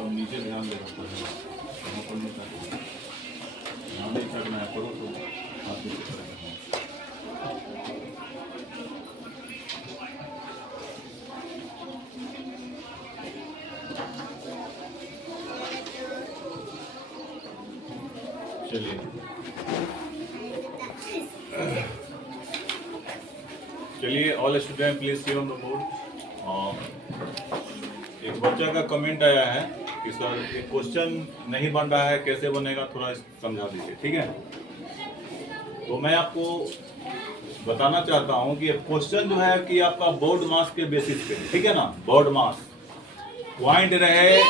सब नीचे ध्यान देना पड़ेगा, वहाँ पर नहीं करना, यहाँ नहीं करना है, करो तो हाथ नीचे करेगा। चलिए चलिए, all student please see on the board. एक बच्चा का कमेंट आया है कि सर ये क्वेश्चन नहीं बन रहा है, कैसे बनेगा, थोड़ा समझा दीजिए। ठीक है, तो मैं आपको बताना चाहता हूँ कि क्वेश्चन जो है कि आपका बोर्ड मास के बेसिस पे, ठीक है ना, बोर्ड मास पॉइंट रहे,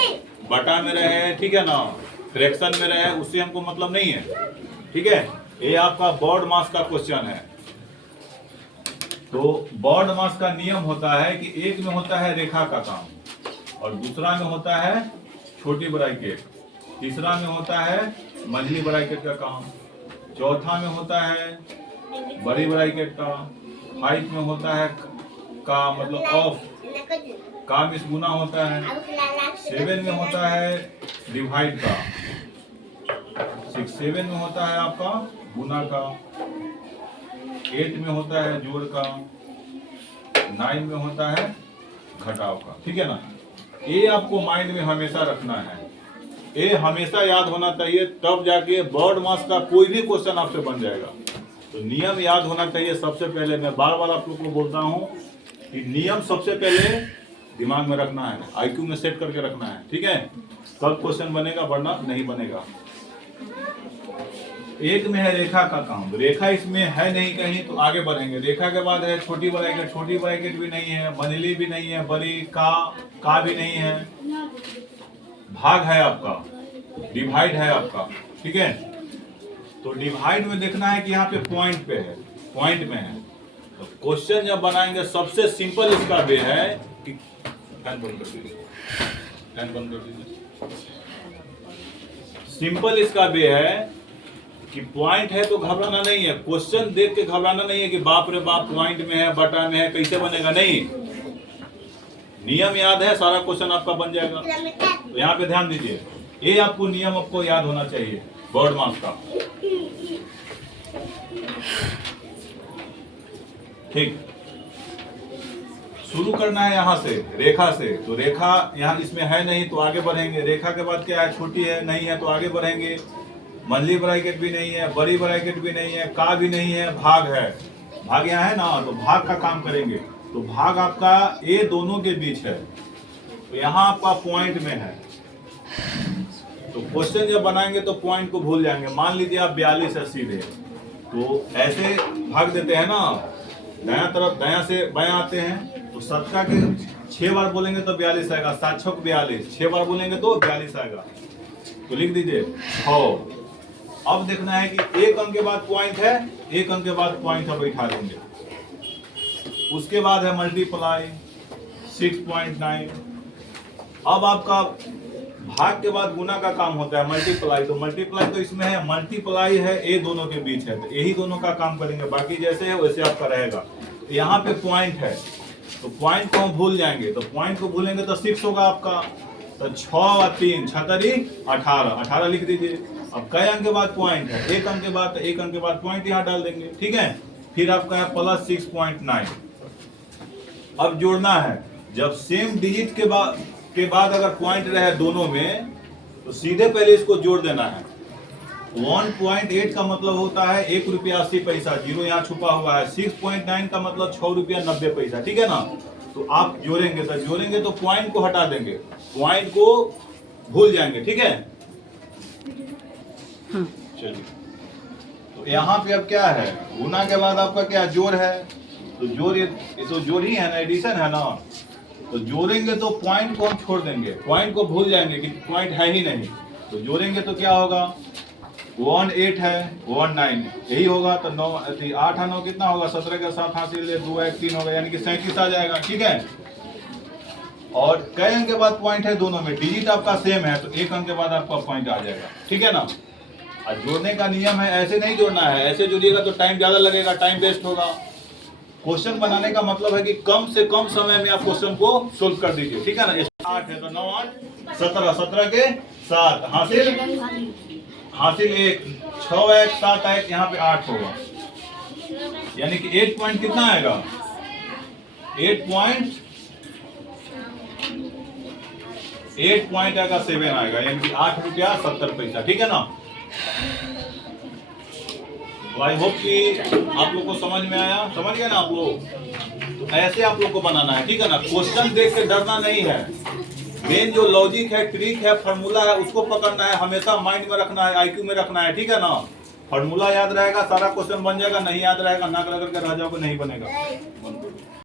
बटा में रहे, ठीक है ना, फ्रैक्शन में रहे, उससे हमको मतलब नहीं है। ठीक है, ये आपका बोर्ड मास का क्वेश्चन है। तो बोर्ड मास का नियम होता है कि एक में होता है रेखा का काम, और दूसरा में होता है छोटी ब्रैकेट, तीसरा में होता है मंझली ब्रैकेट का काम, चौथा में होता है बड़ी ब्रैकेट का, 5 में होता है का मतलब ऑफ का मिस गुना होता है, 7 में होता है डिवाइड का, 7 में होता है आपका गुना का, 8 में होता है जोड़ का, 9 में होता है घटाव का। ठीक है ना, ये आपको माइंड में हमेशा रखना है, ये हमेशा याद होना चाहिए, तब जाके बोर्ड मास का कोई भी क्वेश्चन आपसे बन जाएगा। तो नियम याद होना चाहिए सबसे पहले। मैं बार बार आप लोग को बोलता हूँ कि नियम सबसे पहले दिमाग में रखना है, आईक्यू में सेट करके रखना है। ठीक है, तब क्वेश्चन बनेगा, वरना नहीं बनेगा। एक में है रेखा का काम, रेखा इसमें है नहीं कहीं, तो आगे बढ़ेंगे। रेखा के बाद है छोटी ब्रैकेट, छोटी ब्रैकेट भी नहीं है, मंझली भी नहीं है, बड़ी का भी नहीं है, भाग है आपका, डिवाइड है आपका। ठीक है, तो डिवाइड में देखना है कि यहाँ पे पॉइंट पे है, पॉइंट में है। तो क्वेश्चन जब बनाएंगे सबसे सिंपल इसका वे है कि फैन बंद कर दीजिए, फैन बंद कर दीजिए। सिंपल इसका वे है कि पॉइंट है तो घबराना नहीं है, क्वेश्चन देख के घबराना नहीं है कि बाप रे बाप पॉइंट में है, बटा में है, कैसे बनेगा, नहीं। नियम याद है, सारा क्वेश्चन आपका बन जाएगा। तो यहाँ पे ध्यान दीजिए, ये आपको नियम आपको याद होना चाहिए बोर्ड मास का। ठीक, शुरू करना है यहाँ से, रेखा से। तो रेखा यहाँ इसमें है नहीं, तो आगे बढ़ेंगे। रेखा के बाद क्या है, छोटी है, नहीं है, तो आगे बढ़ेंगे। मंझली ब्रैकेट भी नहीं है, बड़ी ब्रैकेट भी नहीं है, का भी नहीं है, भाग है, भाग यहाँ है ना, तो भाग का काम करेंगे। तो भाग आपका ये दोनों के बीच है, तो यहाँ आपका पॉइंट में है। तो क्वेश्चन जब बनाएंगे तो पॉइंट को भूल जाएंगे। मान लीजिए आप 42 है सीधे, तो ऐसे भाग देते हैं ना, दायां तरफ, दायां से बायां आते हैं, तो 7 के 6 बार बोलेंगे तो 42 आएगा, 7 6 42, 6 बार बोलेंगे तो 42 आएगा। तो लिख दीजिए 6। अब देखना है कि एक अंक के बाद पॉइंट है, एक अंक के बाद पॉइंट है, बैठा देंगे। उसके बाद है मल्टीप्लाई 6.9। अब आपका भाग के बाद गुना का काम होता है मल्टीप्लाई, तो मल्टीप्लाई तो इसमें है, मल्टीप्लाई है, ये दोनों के बीच है, तो यही दोनों का काम करेंगे। बाकी जैसे है वैसे आपका रहेगा। तो यहाँ पे पॉइंट है, तो पॉइंट को हम भूल जाएंगे, तो पॉइंट को भूलेंगे तो 6 होगा आपका। तो 6 और 3 छतरी 18, 18 लिख दीजिए। अब कई अंक के बाद पॉइंट है, एक अंक के बाद, तो एक अंक के बाद पॉइंट यहाँ डाल देंगे। ठीक है, फिर आपका है प्लस 6.9। अब जोड़ना है, जब सेम डिजिट के बाद अगर पॉइंट रहे दोनों में, तो सीधे पहले इसको जोड़ देना है। 1.8 का मतलब होता है 1 रुपया 80 पैसा, जीरो यहाँ छुपा हुआ है। 6.9 का मतलब 6 रुपया 90 पैसा। ठीक है ना, तो आप जोड़ेंगे तो पॉइंट को हटा देंगे, पॉइंट को भूल जाएंगे। ठीक है, चलिए। तो यहाँ पे अब क्या है, गुना के बाद आपका क्या जोड़ है, तो जोड़, ये तो जोड़ ही है ना, एडिशन है ना। तो जोड़ेंगे तो पॉइंट को हम छोड़ देंगे, पॉइंट को भूल जाएंगे कि पॉइंट है ही नहीं। तो जोड़ेंगे तो क्या होगा, 1 8 है, 1 9, यही होगा। तो 9 8 है 9 कितना होगा, 17 के साथ हासिल ले 2 1 3 होगा, यानी कि 37 आ जाएगा। ठीक है, और कई अंक के बाद पॉइंट है दोनों में, डिजिट आपका सेम है, तो एक अंक के बाद आपका पॉइंट आ जाएगा। ठीक है ना। और जोड़ने का नियम है, ऐसे नहीं जोड़ना है, ऐसे जोड़िएगा तो टाइम ज्यादा लगेगा, टाइम वेस्ट होगा। क्वेश्चन बनाने का मतलब है कि कम से कम समय में आप क्वेश्चन को सोल्व कर दीजिए, ठीक है ना। 8 है तो 9 8 17, 17 के 7 हासिल 1, 6 1 7 1, यहाँ पे 8 होगा, यानी कि 8 पॉइंट कितना आएगा, 8 पॉइंट आएगा 7 आएगा, यानी कि 8 रुपया 70 पैसा, ठीक है ना। तो आई होप कि आप लोग को समझ में आया, समझ गए ना आप लोग। तो ऐसे आप लोग को बनाना है, ठीक है ना। क्वेश्चन देख के डरना नहीं है, मेन जो लॉजिक है, ट्रिक है, फार्मूला है, उसको पकड़ना है, हमेशा माइंड में रखना है, आईक्यू में रखना है, ठीक है ना। फार्मूला याद रहेगा सारा क्वेश्चन बन जाएगा, नहीं याद रहेगा नाक रगड़ के रह जाओगे, नहीं बनेगा।